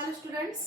Hello students,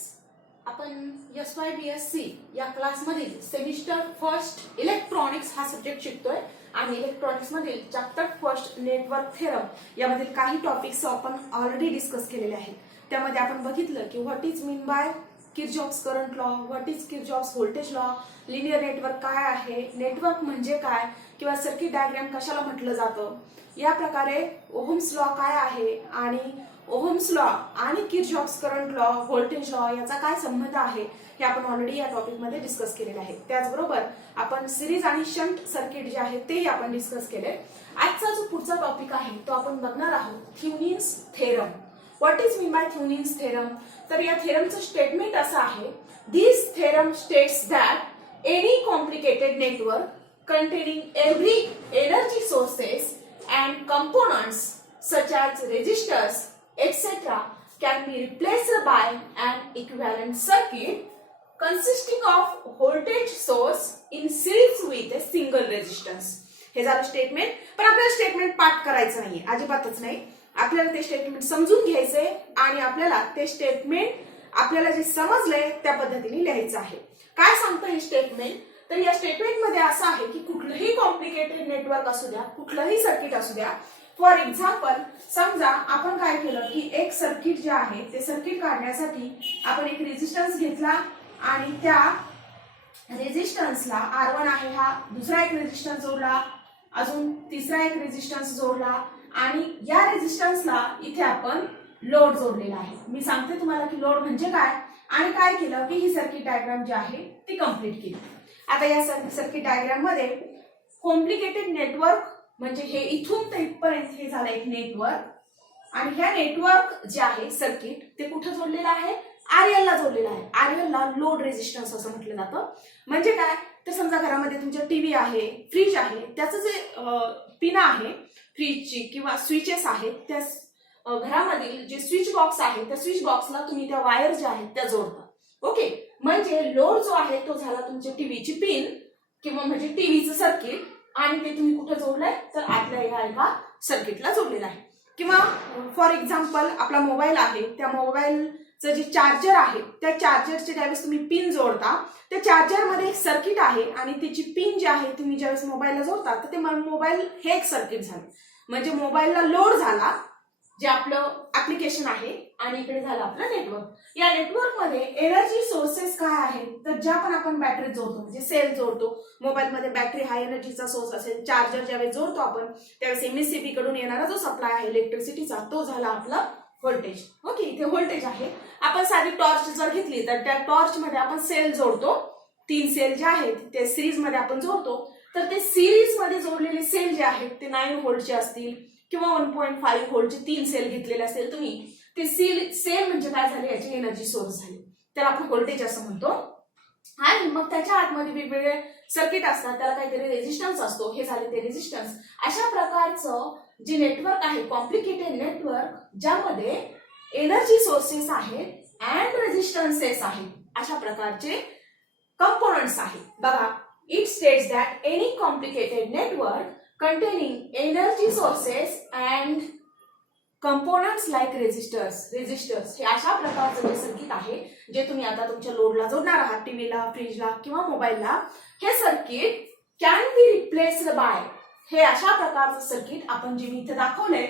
आपण SYBSC या क्लासमधील semester first electronics हा सब्जेक्ट शिकतोय आणि इलेक्ट्रॉनिक्स मधील चॅप्टर फर्स्ट नेटवर्क थेरम यामधील काही टॉपिक्स आपण ऑलरेडी डिस्कस केलेले आहेत. त्यामध्ये आपण बघितलं की what is mean bye Kirchhoff's current law, what is Kirchhoff's voltage law, linear network काय आहे, नेटवर्क म्हणजे काय किंवा सर्किट डायग्राम कशाला म्हटलं जातं, या प्रकारे ओहम्स लॉ काय आहे आणि ओहम्स लॉ आणि Kirchhoff's current law, voltage law याचा काय संबंध आहे हे आपण ऑलरेडी या टॉपिक मध्ये डिस्कस केलेले आहे. त्याचबरोबर आपण सिरीज आणि शंट सर्किट जे आहे ते आपण डिस्कस केले. आजचा जो पुढचा टॉपिक आहे तो आपण बघणार आहोत Thevenin's theorem. What is mean by Thevenin's theorem? तर या थेरमचं स्टेटमेंट असं आहे, this theorem states that any complicated network containing every energy sources and components such as resistors etc. can be replaced by an equivalent circuit consisting of voltage source in series with a single resistance. हे झालं statement. पण आपल्याला statement पाठ करायचं नाहीये, अजिबातच नाही. आपल्याला ते स्टेटमेंट समजून घ्यायचंय आणि आपल्याला ते स्टेटमेंट आपल्याला जे समजलंय त्या पद्धतीने लिहायचं आहे. काय सांगतं हे स्टेटमेंट? तर या स्टेटमेंट मध्ये असं आहे की कुठलंही कॉम्प्लिकेटेड नेटवर्क असू द्या, कुठलंही सर्किट असू द्या, फॉर एक्झाम्पल समजा आपण काय केलं की एक सर्किट जे आहे ते सर्किट काढण्यासाठी आपण एक रेजिस्टन्स घेतला आणि त्या रेजिस्टन्सला R1 आहे हा दुसरा एक रेजिस्टन्स जोडला, अजून तिसरा एक रेजिस्टन्स जोडला आणि या रेजिस्टन्सला इथे आपण लोड जोडलेला आहे. मी सांगते तुम्हाला की लोड म्हणजे काय आणि काय केलं की ही सर्किट डायग्राम जी आहे ती कंप्लीट केली. आता या सर्किट डायग्राम मध्ये कॉम्प्लिकेटेड नेटवर्क म्हणजे हे इथून ते इथपर्यंत हे झालं एक नेटवर्क आणि ह्या नेटवर्क जे आहे सर्किट ते कुठे जोडलेलं आहे? RL ला जोडलेलं आहे. RL ला लोड रेजिस्टन्स असं म्हटलं जातं. म्हणजे काय तर समजा घरामध्ये तुमच्या टीव्ही आहे, फ्रीज आहे, त्याचं जे पिन आहे फ्रीजची किंवा स्विचेस आहेत, त्या घरामधील जे स्विच बॉक्स आहे त्या स्विच बॉक्सला तुम्ही त्या वायर ज्या आहेत त्या जोडता. ओके, म्हणजे लोड जो आहे तो झाला तुमच्या टीव्हीची पिन किंवा म्हणजे टीव्हीचं सर्किट आणि ते तुम्ही कुठे जोडलंय तर आतल्या एका सर्किटला जोडलेलं आहे. किंवा फॉर एक्झाम्पल आपला मोबाईल आहे, त्या मोबाईलचं जे चार्जर आहे त्या चार्जरचे ज्यावेळेस तुम्ही पिन जोडता त्या चार्जरमध्ये एक सर्किट आहे आणि त्याची पिन जी आहे तुम्ही ज्यावेळेस मोबाईलला जोडता तर ते मोबाईल हे एक सर्किट झालं. म्हणजे मोबाईलला लोड झाला जे आपलं ऍप्लिकेशन आहे आणि इकडे झालं आपलं नेटवर्क. या नेटवर्क मध्ये एनर्जी सोर्सेस काय आहेत तर ज्या पण आपण बॅटरी जोडतो म्हणजे सेल जोडतो, मोबाईल मध्ये बॅटरी हा एनर्जीचा सोर्स असेल, चार्जर ज्यावेळेस जोडतो आपण त्यावेळेस MSCB कडून येणारा जो सप्लाय आहे इलेक्ट्रिसिटीचा तो झाला आपला व्होल्टेज. ओके, इथे व्होल्टेज आहे. आपण साधी टॉर्च जर घेतली तर त्या टॉर्च मध्ये आपण सेल जोडतो, 3 सेल जे आहेत ते सिरीज मध्ये आपण जोडतो. तर ते सिरीज मध्ये जोडलेले सेल जे आहेत ते 9 व्होल्टचे असतील किंवा 1.5 व्होल्टचे 3 सेल घेतलेले असेल तुम्ही, ते सेल म्हणजे काय झाले याची एनर्जी सोर्स झाली, तर आपण व्होल्टेज असं म्हणतो. आणि मग त्याच्या आतमध्ये वेगवेगळे सर्किट असतात, त्याला काहीतरी रेजिस्टन्स असतो, हे झाले ते रेजिस्टन्स. अशा प्रकारचं जे नेटवर्क आहे कॉम्प्लिकेटेड नेटवर्क ज्यामध्ये एनर्जी सोर्सेस आहेत अँड रेजिस्टन्सेस आहेत, अशा प्रकारचे कंपोनंट्स आहेत. बघा, it states that any complicated network containing energy sources and components like resistors हे अशा प्रकारचं जे सर्किट आहे जे तुम्ही आता तुमच्या लोडला जोडणार आहात, टीव्हीला, फ्रीजला किंवा मोबाईलला, हे circuit can be replaced bye, हे अशा प्रकारचं सर्किट आपण जे मी इथे दाखवलंय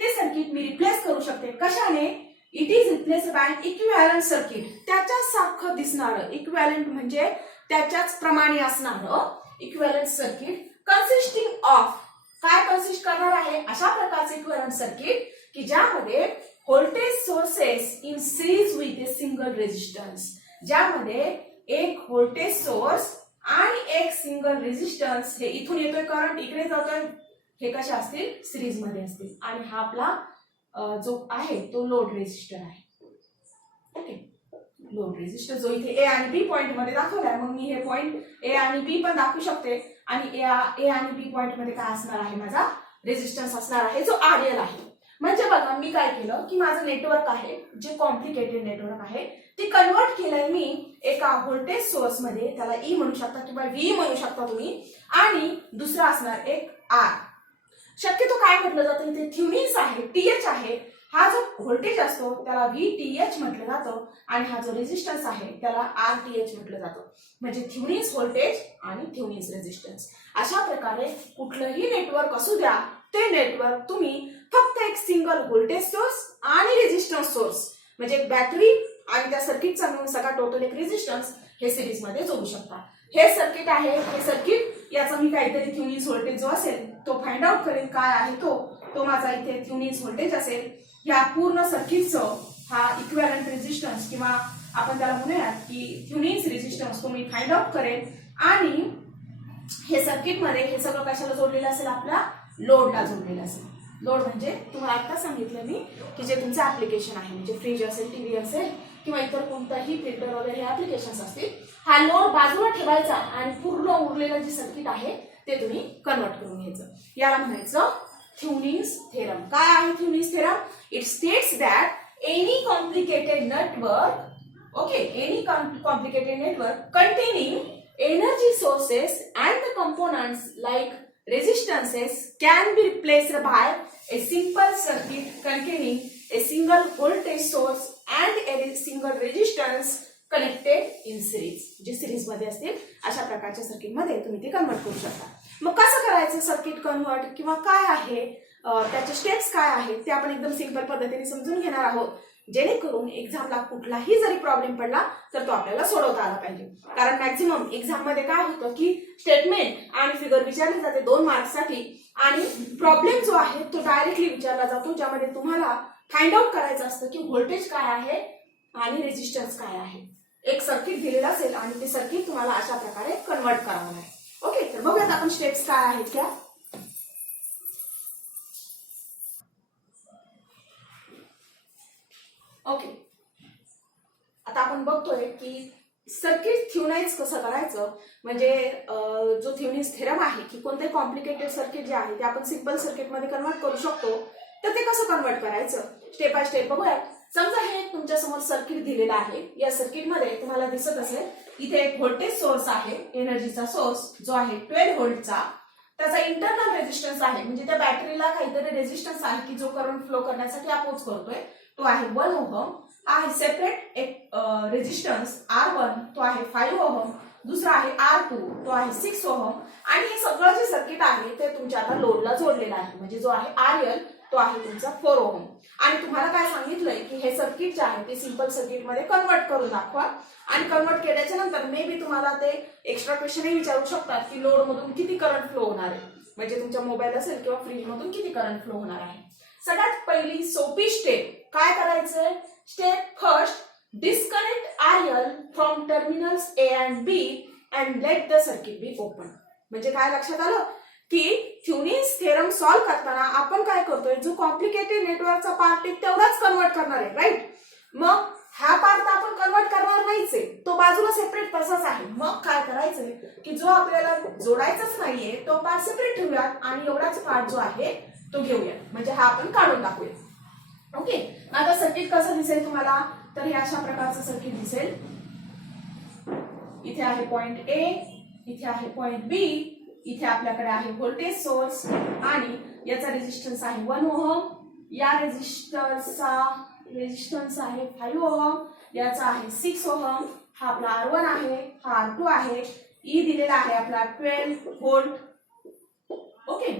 ते सर्किट मी रिप्लेस करू शकते. कशाने? It is replaced by equivalent circuit, त्याच्याच सारखं दिसणारं, इक्विव्हॅलंट म्हणजे त्याच्याच प्रमाणे असणारं इक्विव्हॅलंट सर्किट कन्सिस्टिंग ऑफ, काय कन्सिस्ट करणार आहे अशा प्रकारचे इक्विव्हॅलंट सर्किट की ज्यामध्ये voltage sources in series with a single resistance, ज्यामध्ये एक व्होल्टेज सोर्स आणि एक सिंगल रेजिस्टन्स, हे इथून येतोय करंट इकडे जातोय, हे कशा असतील? सिरीज मध्ये असतील. आणि हा आपला जो आहे तो लोड रेजिस्टर आहे. ओके, लोड रेजिस्टर जो इथे ए आणि बी पॉइंट मध्ये दाखवलाय, मग मी हे पॉइंट ए आणि बी पण दाखवू शकते आणि ए आणि बी पॉइंट मध्ये काय असणार आहे? माझा रेजिस्टन्स असणार आहे जो RL आहे. म्हणजे बघा मी काय केलं की माझं नेटवर्क आहे जे कॉम्प्लिकेटेड नेटवर्क आहे ते कन्वर्ट केलंय मी एका व्होल्टेज सोर्स मध्ये, त्याला E म्हणू शकता किंवा V म्हणू शकता तुम्ही, आणि दुसरा असणार एक R. शक्यतो काय म्हटलं जातं इथे थेवेनिन्स आहे, TH आहे, हा जो व्होल्टेज असतो त्याला VTH म्हटलं जातं आणि हा जो रेझिस्टन्स आहे त्याला RTH म्हटलं जातं. म्हणजे थेव्हिनिन्स व्होल्टेज आणि थेव्हिनिन्स रेझिस्टन्स. अशा प्रकारे कुठलंही नेटवर्क असू द्या, ते नेटवर्क तुम्ही फक्त एक सिंगल व्होल्टेज सोर्स आणि रेझिस्टन्स सोर्स म्हणजे एक बॅटरी आणि त्या सर्किटचा मिळून सगळा टोटल एक रेझिस्टन्स हे सिरीज मध्ये जोडू शकता. हे सर्किट आहे. हे सर्किट याचा मी काहीतरी थेव्हिनिन्स व्होल्टेज जो असेल तो फाइंड आउट करेन. काय आहे तो माझा इथे थेव्हिनिन्स व्होल्टेज असेल. या पूर्ण सर्किटचं हा इक्विव्हॅलंट रेझिस्टन्स किंवा आपण त्याला म्हणूयात की थेव्हिनिन्स रेझिस्टन्स तो मी फाइंड आउट करेन. आणि हे सर्किट मध्ये हे सगळं कशाला जोडलेलं असेल, आपल्या लोडला जोडलेलं असेल. लोड म्हणजे तुम्हाला आता सांगितलं मी की जे तुमचं ऍप्लिकेशन आहे म्हणजे फ्रीज असेल, टीव्ही असेल किंवा इतर कोणताही प्रिंटर वगैरे हे ऍप्लिकेशन्स असतील, हा लोड बाजूला ठेवायचा आणि पूर्ण उरलेलं जे सर्किट आहे ते तुम्ही कन्वर्ट करून घ्यायचं. याला म्हणायचं थेव्हिनिन्स थेरम. काय आहे Thevenin's theorem? It states that any complicated network, okay, any complicated network containing energy sources and the components like resistances can be replaced by a simple circuit containing a single voltage source and a single resistance connected in series. जे series मध्ये असतील अशा प्रकारच्या circuit मध्ये तुम्ही ते convert करू शकता. मग कसं करायचं सर्किट कन्वर्ट किंवा काय आहे त्याचे स्टेप्स काय आहेत ते आपण एकदम सिंपल पद्धतीने समजून घेणार आहोत, जेणेकरून एक्झामला कुठलाही जरी प्रॉब्लेम पडला तर तो आपल्याला सोडवता आला पाहिजे. कारण मॅक्झिमम एक्झाम मध्ये काय होतं की स्टेटमेंट आणि फिगर विचारली जाते 2 मार्क्ससाठी आणि प्रॉब्लेम जो आहे तो डायरेक्टली विचारला जातो, ज्यामध्ये तुम्हाला फाइंड आउट करायचं असतं की व्होल्टेज काय आहे आणि रेझिस्टन्स काय आहे. एक सर्किट दिलेलं असेल आणि ते सर्किट तुम्हाला अशा प्रकारे कन्वर्ट करावं आहे. ओके, तर बघूयात आपण स्टेप्स काय आहेत त्या. ओके, आता आपण बघतोय की सर्किट थेव्हिनाइज कसं करायचं. म्हणजे जो थेव्हिनिन्स थेरम आहे की कोणते कॉम्प्लिकेटेड सर्किट जे आहे ते आपण सिंपल सर्किट मध्ये कन्वर्ट करू शकतो, तर ते कसं कन्वर्ट करायचं स्टेप बाय स्टेप बघूयात. समजा हे तुमच्या समोर सर्किट दिलेलं आहे. या सर्किट मध्ये तुम्हाला दिसत असेल इथे एक व्होल्टेज सोर्स आहे, एनर्जीचा सोर्स जो आहे 12 व्होल्टचा. त्याचा इंटरनल रेझिस्टन्स आहे म्हणजे त्या बॅटरीला काहीतरी रेझिस्टन्स आहे की जो करंट फ्लो करण्यासाठी अपोज करतोय, तो आहे 1 ओहम. आहे सेपरेट एक रेझिस्टन्स R1 तो आहे 5 ओहम. दुसरा आहे R2 तो आहे 6 ओहम. आणि हे सगळं जे सर्किट आहे ते तुमच्या आता लोडला जोडलेलं आहे म्हणजे जो आहे RL तो आहे तुमचा 4 ओहम. आणि तुम्हाला काय सांगितलंय की हे सर्किट जे आहे ते सिंपल सर्किट मध्ये कन्वर्ट करून दाखवा. आणि कन्वर्ट केल्याच्या नंतर मे बी तुम्हाला ते एक्स्ट्रा क्वेश्चनही विचारू शकतात की लोड मधून किती करंट फ्लो होणार आहे, म्हणजे तुमच्या मोबाईल असेल किंवा फ्रीज मधून किती करंट फ्लो होणार आहे. सगळ्यात पहिली सोपी स्टेप काय करायचंय. Step first, disconnect RL from terminals A and B and let the circuit be open. म्हणजे काय लक्षात आलं की थेव्हिनिन्स थेरम सॉल्व्ह करताना आपण काय करतोय, जो कॉम्प्लिकेटेड नेटवर्कचा पार्ट आहे तेवढाच कन्वर्ट करणार आहे, राईट. मग हा पार्ट आपण कन्वर्ट करणार नाहीच आहे, तो बाजूला सेपरेट तसाच आहे. मग काय करायचंय की जो आपल्याला जोडायचाच नाहीये तो पार्ट सेपरेट ठेवूयात आणि एवढाच पार्ट जो आहे तो घेऊयात, म्हणजे हा आपण काढून टाकूया. ओके, आता सर्किट कसं दिसेल तुम्हाला, तर हे अशा प्रकारचं सर्किट दिसेल. इथे आहे पॉइंट A, इथे आहे पॉइंट B, इथे आपल्याकडे आहे व्होल्टेज सोर्स आणि याचा रेझिस्टन्स आहे 1 ओहम. या रेझिस्टरचा रेझिस्टन्स आहे 5 ओहम. याचा आहे 6 ओहम. हा आपला R1 आहे, हा R2 आहे. E दिलेला आहे आपला 12 व्होल्ट. ओके,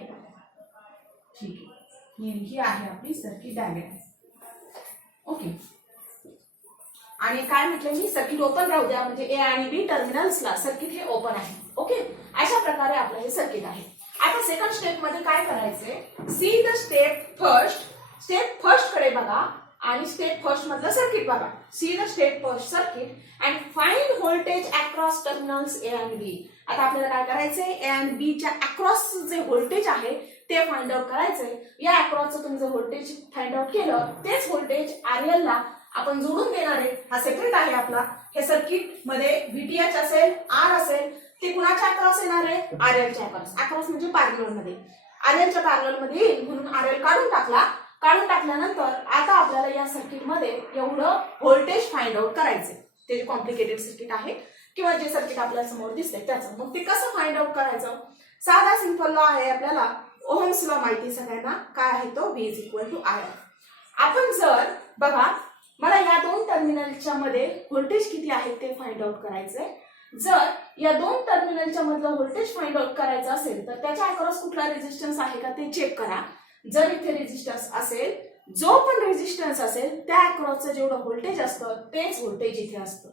ठीक आहे, ही आहे आपली सर्किट डायग्राम. ओके, आणि काय म्हटलं मी सर्किट ओपन राहू द्या म्हणजे A आणि B टर्मिनल्सला सर्किट हे ओपन आहे. ओके, अशा प्रकारे आपलं हे सर्किट आहे. आता सेकंड स्टेप मध्ये काय करायचंय, see the step first. Step first कडे बघा आणि स्टेप फर्स्ट मधलं सर्किट बघा. See the step first circuit and find voltage across terminals A and B. आता आपल्याला काय करायचंय, A and B च्या अक्रॉस जे व्होल्टेज आहे ते फाइंड आउट करायचंय. या अक्रॉसचं तुम्ही जर व्होल्टेज फाइंड आउट केलं तेच व्होल्टेज RL ला आपण जोडून देणार आहे. हा सेपरेट आहे आपला. हे सर्किट मध्ये VTH असेल, R असेल, ते कुणाच्या अक्रॉस येणार आहे, RL च्या अक्रॉस. अक्रॉस म्हणजे पॅरलल मध्ये, RL च्या पॅरलल मध्ये येईल म्हणून RL काढून टाकला. काढून टाकल्यानंतर आता आपल्याला या सर्किट मध्ये एवढं व्होल्टेज फाइंड आउट करायचंय. ते जे कॉम्प्लिकेटेड सर्किट आहे किंवा जे सर्किट आपल्या समोर दिसतंय त्याचं. मग ते कसं फाइंड आउट करायचं, साधा सिंपल लॉ आहे आपल्याला, ओहम्स लॉ माहिती सगळ्यांना. काय आहे तो, V is equal to IR. आपण जर बघा, मला या दोन टर्मिनलच्या मध्ये व्होल्टेज किती आहे ते फाइंड आउट करायचंय. जर या दोन टर्मिनलच्या मधलं व्होल्टेज फाइंड आउट करायचं असेल तर त्याच्या अक्रॉस कुठला रेझिस्टन्स आहे का ते चेक करा. जर इथे रेझिस्टन्स असेल, जो पण रेझिस्टन्स असेल त्या अक्रॉसचं जेवढं व्होल्टेज असतं तेच व्होल्टेज इथे असतं.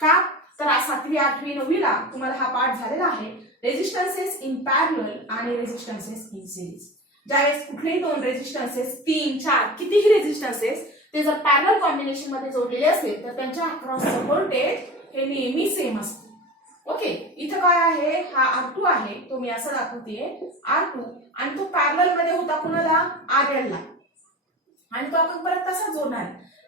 का तर 7वी 8वी 9वीला तुम्हाला हा पाठ झालेला आहे, रेझिस्टन्सेस इन पॅरलल आणि रेझिस्टन्सेस इन सिरीज. ज्यावेळेस कुठलेही दोन रेझिस्टन्सेस 3 4 कितीही रेझिस्टन्सेस ते जर पॅरलल कॉम्बिनेशन मध्ये जोडलेले असेल तर त्यांच्या अक्रॉसचं व्होल्टेज हे नेहमी सेम असतं. ओके, इथं काय आहे, हा R2 आहे, तो मी असं दाखवतेय R2, आणि तो पॅरलल मध्ये होता कुणाला, RL ला, आणि तो आपण परत तसा जोडणार.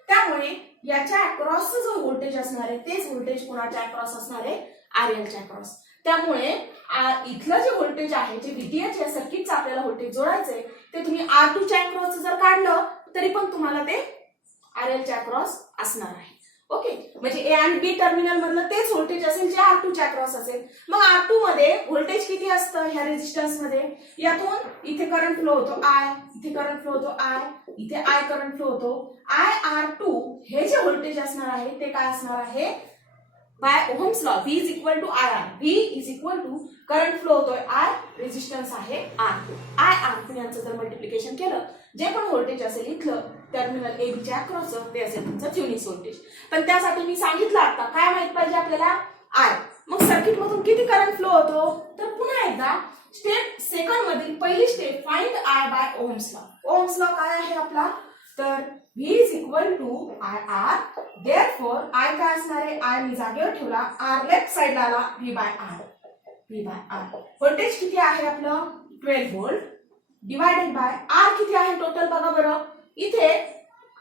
त्यामुळे याच्या अक्रॉसचं जो व्होल्टेज असणार आहे तेच व्होल्टेज कोणाच्या अक्रॉस असणार आहे, RLच्या अक्रॉस. त्यामुळे इथलं जे व्होल्टेज आहे, जे VTH या सर्किटचं आपल्याला व्होल्टेज जोडायचंय ते तुम्ही R2च्या अक्रॉस जर काढलं तरी पण तुम्हाला ते RLच्या अक्रॉस असणार आहे. ओके, म्हणजे A आणि B टर्मिनल मधलं तेच व्होल्टेज असेल जे R2च्या अक्रॉस असेल. मग R2 मध्ये व्होल्टेज किती असतं ह्या रेझिस्टन्स मध्ये, यातून इथे करंट फ्लो होतो I, इथे करंट फ्लो होतो I, इथे I करंट फ्लो होतो IR2. हे जे व्होल्टेज असणार आहे ते काय असणार आहे, by ohm's law V is equal to IR. V is equal to current flow होतोय I, रेझिस्टन्स आहे R2. IR2 यांचं जर मल्टिप्लिकेशन केलं, जे पण व्होल्टेज असेल इथलं टर्मिनल A B च्या अक्रॉसचं ते असेल तुमचं थेवेनिन व्होल्टेज. पण त्यासाठी मी सांगितलं आता काय माहित पाहिजे आपल्याला, I. मग सर्किट मधून किती करंट फ्लो होतो, तर पुन्हा एकदा स्टेप सेकंड मधील पहिली स्टेप, find I by ohm's law. Ohm's law काय आहे आपला, तर V is equal to IR. Therefore I काय असणार आहे, I मी जागेवर ठेवला, R लेफ्ट साइडला आला, V by R. V by R. Voltage किती आहे आपलं 12 व्होल्ट डिवायडेड बाय R किती आहे टोटल बघा बरं. इथे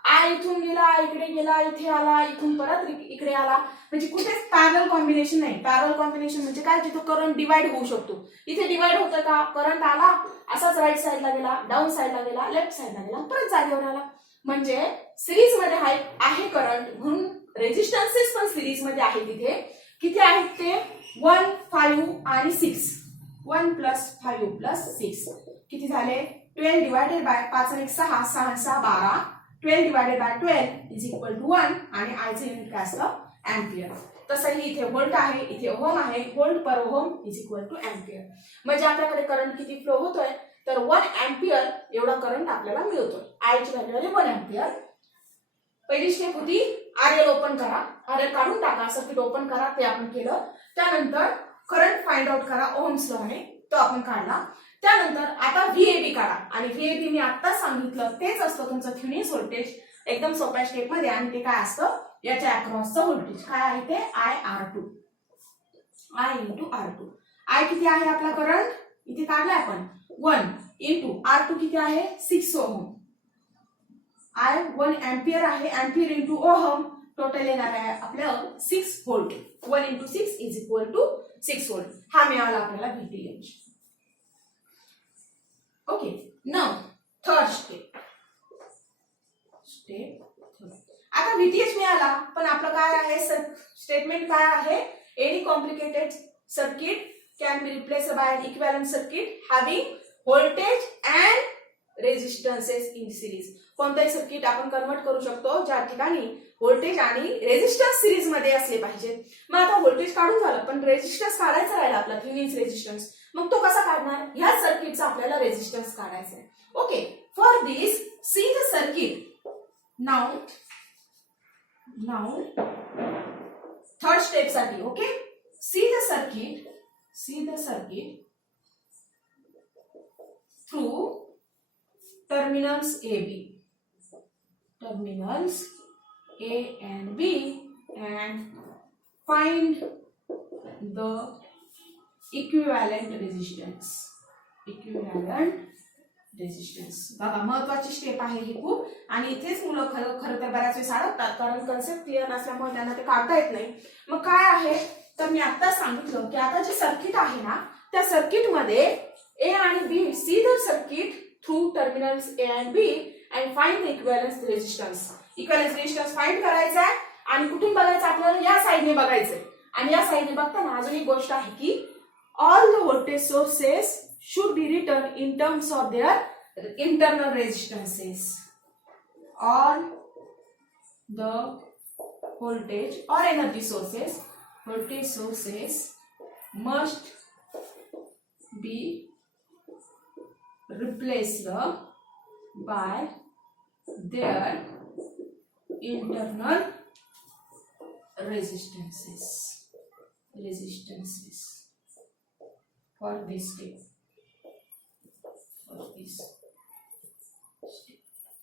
I इथून गेला, इकडे गेला, इथे आला, इथून परत इकडे आला, म्हणजे कुठेच पॅरलल कॉम्बिनेशन नाही. पॅरलल कॉम्बिनेशन म्हणजे काय, जिथे करंट डिवाइड होऊ शकतो. इथे डिवाइड होतं का, करंट आला असाच राईट साइडला गेला, डाऊन साइडला गेला, लेफ्ट साइडला गेला, परत जागेवर आला. म्हणजे सिरीज मध्ये आहे करंट, म्हणून रेझिस्टन्सेस पण सिरीज मध्ये आहे. तिथे किती आहेत ते 1 5 आणि 6. 1 + 5 + 6 किती झाले, 12 डिवायडेड बाय 5 आणि 6, 6 6 12. 12 divided by 12 is equal to 1, आणि आयचं युनिट काय असतं, अँपियर. तसंही इथे व्होल्ट आहे, इथे ओहम आहे, volt per ohm is equal to ampere. म्हणजे आपल्याकडे करंट किती फ्लो होतोय, तर 1 अँपियर एवढा करंट आपल्याला मिळतोय. आयची व्हॅल्यू आहे 1 अँपियर. पहिली स्टेप होती RL ओपन करा, RL काढून टाका, सर्किट ओपन करा, ते आपण केलं. त्यानंतर करंट फाइंड आउट करा ओहम्स लॉने, तो आपण काढला. त्यानंतर आता VAB काढा, आणि VAB मी आता सांगितलं तेच असतं तुमचं थेवेनिन व्होल्टेज एकदम सोप्या स्टेप मध्ये. आणि ते काय असतं, याच्या अक्रॉसचं व्होल्टेज काय आहे ते IR2. I × R2. I किती आहे आपला करंट, इथे काढलाय आपण 1 × R2 किती आहे 6 ओहम. I 1 अँपियर आहे, अँपियर × ओहम, टोटल येणार आहे आपलं 6 volt. 1 × 6 is equal to 6 volt. हा मिळाला आपल्याला VTH. Okay, now third step. आता VTH मिळाला, पण आपलं काय आहे स्टेटमेंट काय आहे, any complicated circuit can be replaced by an equivalent circuit having voltage and resistances in series. कोणताही सर्किट आपण कन्वर्ट करू शकतो ज्या ठिकाणी व्होल्टेज आणि रेझिस्टन्स सिरीज मध्ये असले पाहिजे. मग आता व्होल्टेज काढून झालं, पण रेझिस्टन्स काढायचा राहिला आपला थेवेनिन रेझिस्टन्स. मग तो कसा काढणार, ह्या सर्किटचा आपल्याला रेझिस्टन्स काढायचा आहे. Okay, for this see the circuit. Now third step साठी. Okay, see the circuit through terminals AB, terminals A and B, and find the equivalent resistance. बघा, महत्वाची स्टेप आहे ही खूप, आणि इथेच मुलं खरं तर बऱ्याच वेळेस अडकतात, कारण कन्सेप्ट क्लिअर नसल्यामुळे त्यांना ते काढता येत नाही. मग काय आहे, तर मी आता सांगितलं की आता जे सर्किट आहे ना, त्या सर्किट मध्ये A आणि B, C the circuit through terminals A and B and find the equivalent resistance. Equivalent resistance find करायचा आहे, आणि कुठून बघायचं आपल्याला, या साइडने बघायचंय. आणि या साइडने बघताना अजून एक गोष्ट आहे की all the voltage sources should be written in terms of their internal resistances. all the voltage or energy sources, voltage sources must be replaced by their internal resistances for this step.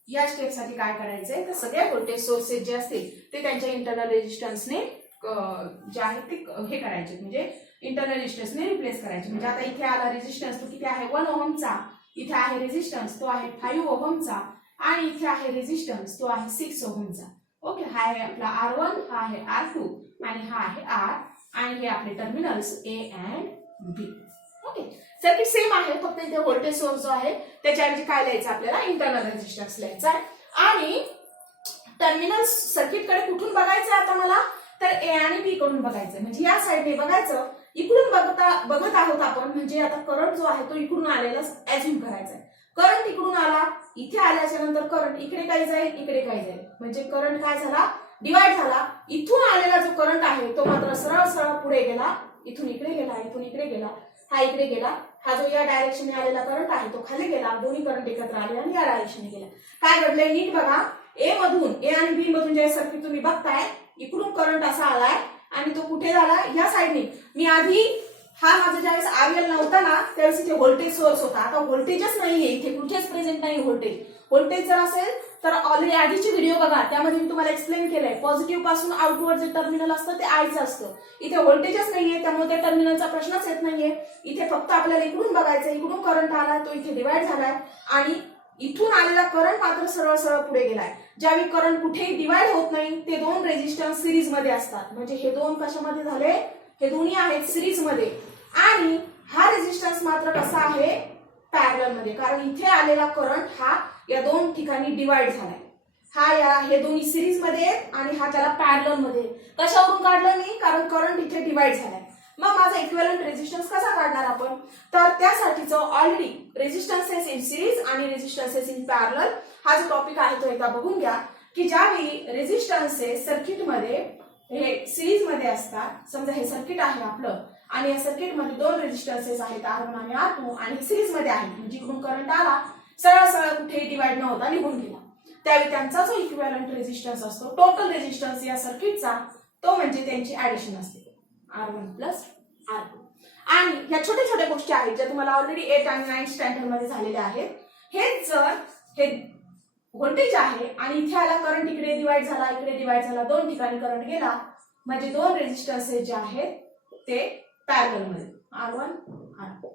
या step साठी काय करायचंय तर सगळ्या voltage sources जे असतील ते त्यांच्या इंटरनल रेजिस्टन्सने जे आहे ते हे करायचे, म्हणजे इंटरनल रेजिस्टन्सने रिप्लेस करायचे. म्हणजे आता इथे आला रेजिस्टन्स तो किती आहे 1 ओहमचा, इथे आहे रेजिस्टन्स तो आहे 5 ओहमचा आणि इथे आहे रेजिस्टन्स तो आहे 6 ओहमचा. ओके, हा आहे आपला R1, हा आहे R2 आणि हा आहे R आणि हे आपले terminals A and B. Okay, circuit same आहे, फक्त इथे व्होल्टेज सोर्स जो आहे त्याच्याऐवजी काय लिहायचं आपल्याला इंटरनल रेजिस्टन्स लिहायचा आहे. आणि टर्मिनल सर्किट कडे कुठून बघायचं आता मला तर A आणि B कडून बघायचं, म्हणजे या साइडने बघायचं. इकडून बघत आहोत आपण, म्हणजे आता करंट जो आहे तो इकडून आलेला ऍझ्युम करायचा आहे. करंट इकडून आला, इथे आल्याच्या नंतर करंट इकडे काय जाईल, इकडे काय जाईल, म्हणजे करंट काय झाला डिवाइड झाला. इथून आलेला जो करंट आहे तो मात्र सरळ सरळ पुढे गेला, इथून इकडे गेला, इथून इकडे गेला, हा इकडे गेला. हा जो या डायरेक्शनने आलेला करंट आहे तो खाली गेला, दोन्ही करंट एकत्र आले आणि या डायरेक्शनने गेला. काय घडलंय नीट बघा, ए आणि बी मधून जे सर्किट तुम्ही बघताय इकडून करंट असा आलाय आणि तो कुठे झाला या साइडने. मी आधी हा माझा ज्यावेळेस RL नव्हता ना त्यावेळेस इथे व्होल्टेज सोर्स होता, आता व्होल्टेजच नाहीये, इथे कुठेच प्रेझेंट नाही व्होल्टेज. व्होल्टेज जर असेल तर ऑलरेडी आधीचे व्हिडिओ बघा, त्यामध्ये मी तुम्हाला एक्सप्लेन केलंय पॉझिटिव्ह पासून आउटवर्ड जे टर्मिनल असतं ते आयचं असतं. इथे व्होल्टेजच नाहीये त्यामुळे त्या टर्मिनलचा प्रश्नच येत नाहीये. इथे फक्त आपल्याला इकडून बघायचं, इकडून करंट आलाय तो इथे डिवाइड झालाय आणि इथून आलेला करंट मात्र सरळ सरळ पुढे गेलाय. ज्यावेळी करंट कुठेही डिवाइड होत नाही ते दोन रेजिस्टन्स सिरीज मध्ये असतात, म्हणजे हे दोन कशामध्ये झाले, हे दोन्ही आहेत सिरीज मध्ये. आणि हा रेजिस्टन्स मात्र कसा आहे पॅरलल मध्ये, कारण इथे आलेला करंट हा या दोन ठिकाणी डिवाइड झालाय. हे दोन्ही सिरीज मध्ये आहेत आणि हा त्याला पॅरलल मध्ये. कशावरून काढलं मी, कारण करंट इथे डिवाइड झालाय. मग माझा इक्विव्हॅलंट रेजिस्टन्स कसा काढणार आपण, तर त्यासाठीचं ऑलरेडी रेजिस्टन्सेस इन सिरीज आणि रेजिस्टन्सेस इन पॅरलल हा जो टॉपिक आहे तो एकदा बघून घ्या. की ज्यावेळी रेजिस्टन्सेस सर्किटमध्ये हे सिरीज मध्ये असतात, समजा हे सर्किट आहे आपलं आणि या सर्किट मध्ये दोन रेजिस्टन्सेस आहेत R1 आणि R2 आणि सिरीज मध्ये आहेत, म्हणजे इकडून करंट आला सरळ सरळ कुठेही डिवाइड न होता निघून गेला, त्यावेळी त्यांचा जो इक्विव्हॅलंट रेजिस्टन्स असतो टोटल रेजिस्टन्स या सर्किटचा तो म्हणजे त्यांची ऍडिशन असते R1 प्लस R2. आणि ह्या छोट्या छोट्या गोष्टी आहेत ज्या तुम्हाला ऑलरेडी 8 आणि 9 स्टँडर्ड मध्ये झालेल्या आहेत. हेच जर हे व्होल्टेज आहे आणि इथे आला करंट इकडे डिवाइड झाला, इकडे डिवाइड झाला, दोन ठिकाणी करंट गेला, म्हणजे दोन रेजिस्टन्सेस जे आहेत ते पॅरलल मध्ये R1 R2.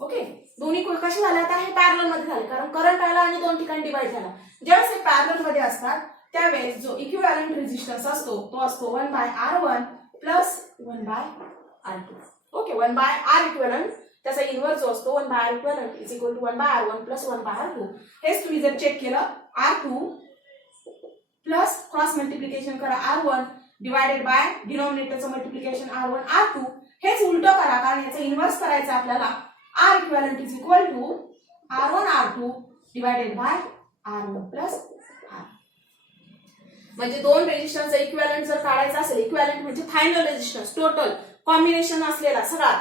ओके, दोन्ही कसे झाले आता हे पॅरलल मध्ये झाले कारण करंट आला आणि दोन ठिकाणी डिवाइड झाला. ज्यावेळेस हे पॅरलल मध्ये असतात त्यावेळेस जो इक्विव्हॅलंट रेजिस्टन्स असतो तो असतो 1/R1 plus 1/R2. Okay, 1/R equivalent त्याचा इन्व्हर्स जो असतो 1/R equivalent is equal to 1/R1 plus 1/R2. हेच तुम्ही जर चेक केलं R2 प्लस क्रॉस मल्टिप्लिकेशन करा R1 divided by डिनॉमिनेटरचं multiplication R1 R2, हेच उलट करा कारण याचा इन्व्हर्स करायचा आपल्याला. R equivalent is equal to R1 R2 divided by R1 plus R. म्हणजे दोन रेजिस्टन्सचा इक्विव्हॅलंट जर काढायचा असेल, इक्विव्हॅलंट म्हणजे फायनल रेजिस्टन्स टोटल कॉम्बिनेशन असलेला सगळा,